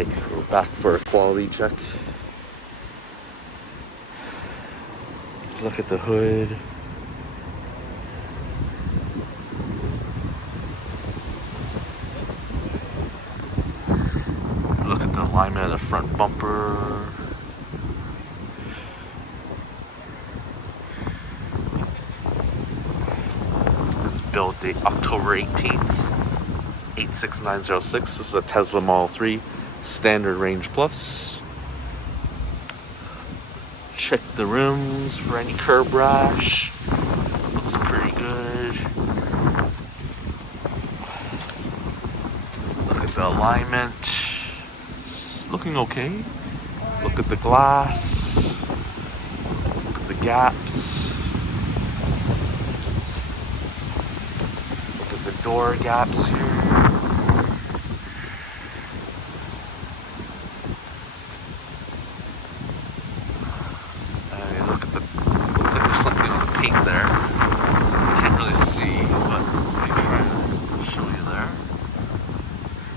Alright, we're back for a quality check. Look at the hood. Look at the alignment of the front bumper. It's build date October 18th, 86906. This is a Tesla Model 3 Standard Range Plus. Check the rims for any curb rash. Looks pretty good. Look at the alignment. It's looking okay. Look at the glass. Look at the gaps. Look at the door gaps here. Looks like there's something on the paint there. Can't really see, but let me try to show you there.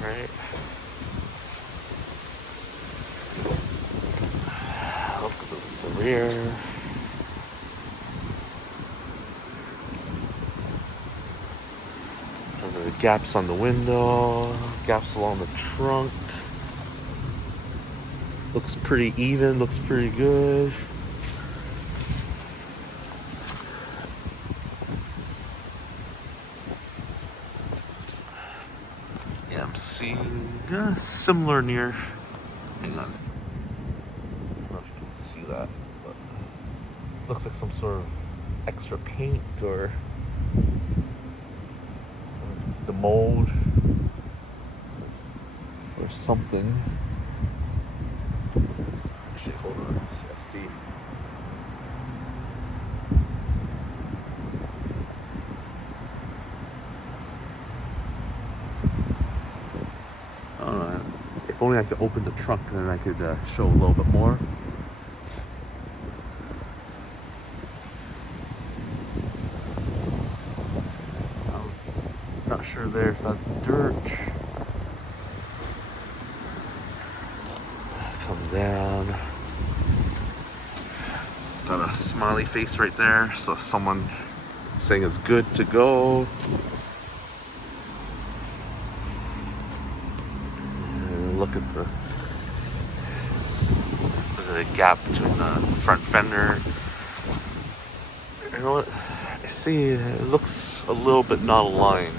Right. Look at the rear. The gaps on the window, gaps along the trunk. Looks pretty even, looks pretty good. Yeah, I'm seeing similar near. Hang on. I don't know if you can see that, but looks like some sort of extra paint or the mold or something. Actually, hold on. I see. If only I could open the trunk, then I could show a little bit more. I'm not sure there if that's dirt. Come down. Got a smiley face right there, so someone saying it's good to go. Look at the gap between the front fender. You know what? I see it looks a little bit not aligned.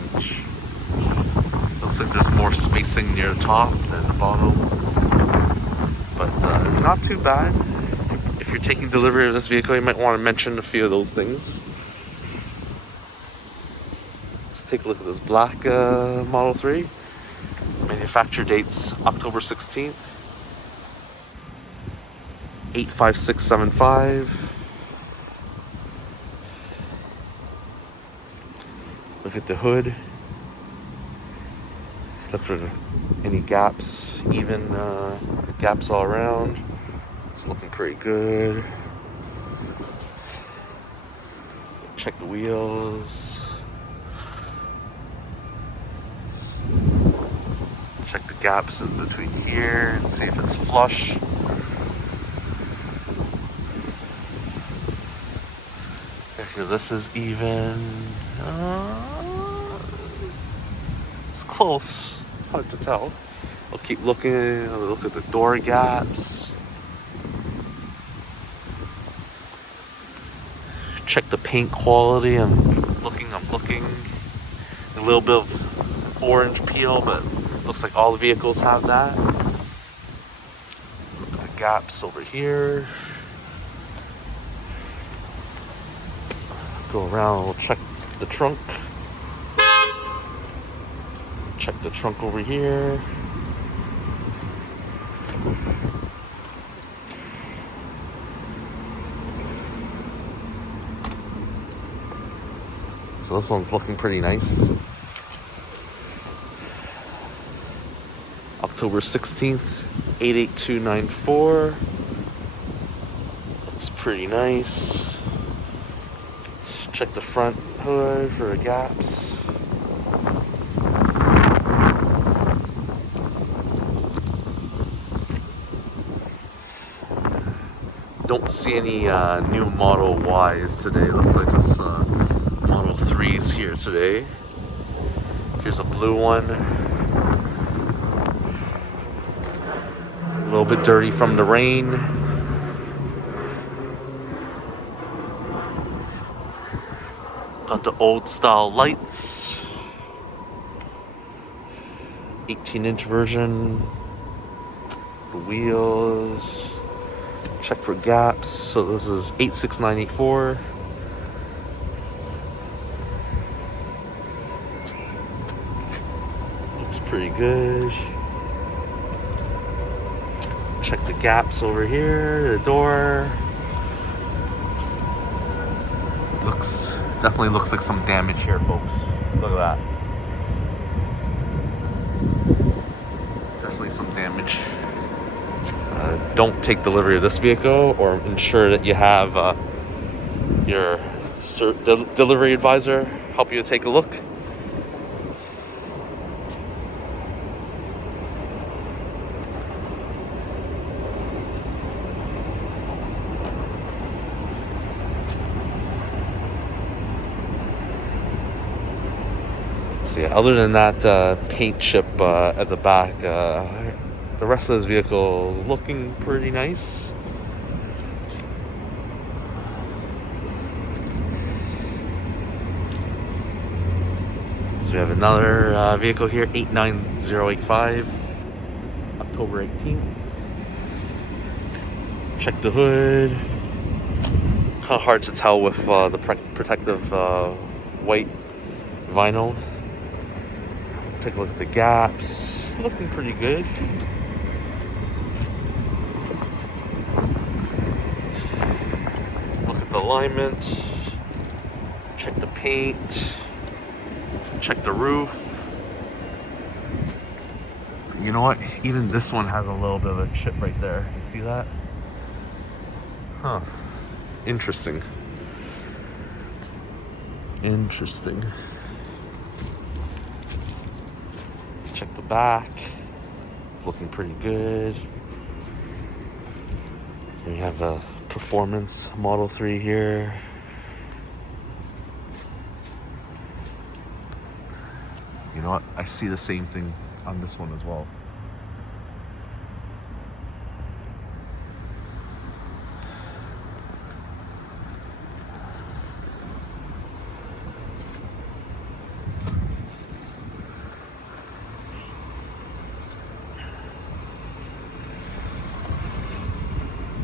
Looks like there's more spacing near the top than the bottom. But not too bad. If you're taking delivery of this vehicle, you might want to mention a few of those things. Let's take a look at this black Model 3. Manufacture dates October 16th, 85675. Look at the hood. Look for any gaps, even gaps all around. It's looking pretty good. Check the wheels. Check the gaps in between here and see if it's flush. Here, this is even. It's close. It's hard to tell. I'll keep looking. I'll look at the door gaps. Check the paint quality. I'm looking. A little bit of orange peel, but looks like all the vehicles have that. Look at the gaps over here. Go around, we'll check the trunk. Check the trunk over here. So this one's looking pretty nice. October 16th, 88294. Looks pretty nice. Check the front hood for the gaps. Don't see any new Model Ys today. Looks like it's Model 3s here today. Here's a blue one. A little bit dirty from the rain. Got the old style lights. 18-inch version. The wheels. Check for gaps. So this is 86984. Looks pretty good. Check the gaps over here, the door. Definitely looks like some damage here, folks. Look at that. Definitely some damage. Don't take delivery of this vehicle, or ensure that you have your delivery advisor help you take a look. So yeah, other than that paint chip at the back, the rest of this vehicle looking pretty nice. So we have another vehicle here, 89085, October 18th. Check the hood. Kind of hard to tell with the protective white vinyl. Take a look at the gaps. Looking pretty good. Look at the alignment. Check the paint. Check the roof. You know what? Even this one has a little bit of a chip right there. You see that? Huh. Interesting. Interesting. Check the back. Looking pretty good. We have a Performance Model 3 here. You know what? I see the same thing on this one as well.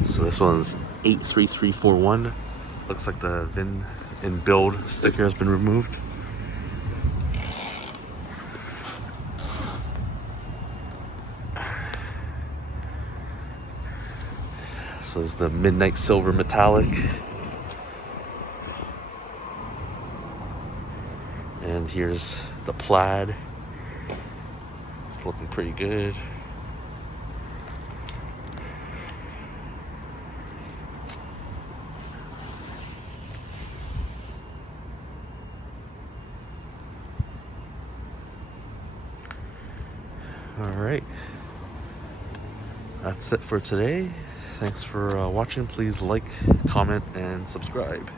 So this one's 83341. Looks like the VIN and build sticker has been removed. So this is the Midnight Silver Metallic. And here's the plaid. It's looking pretty good. All right, that's it for today. Thanks for watching. Please like, comment, and subscribe.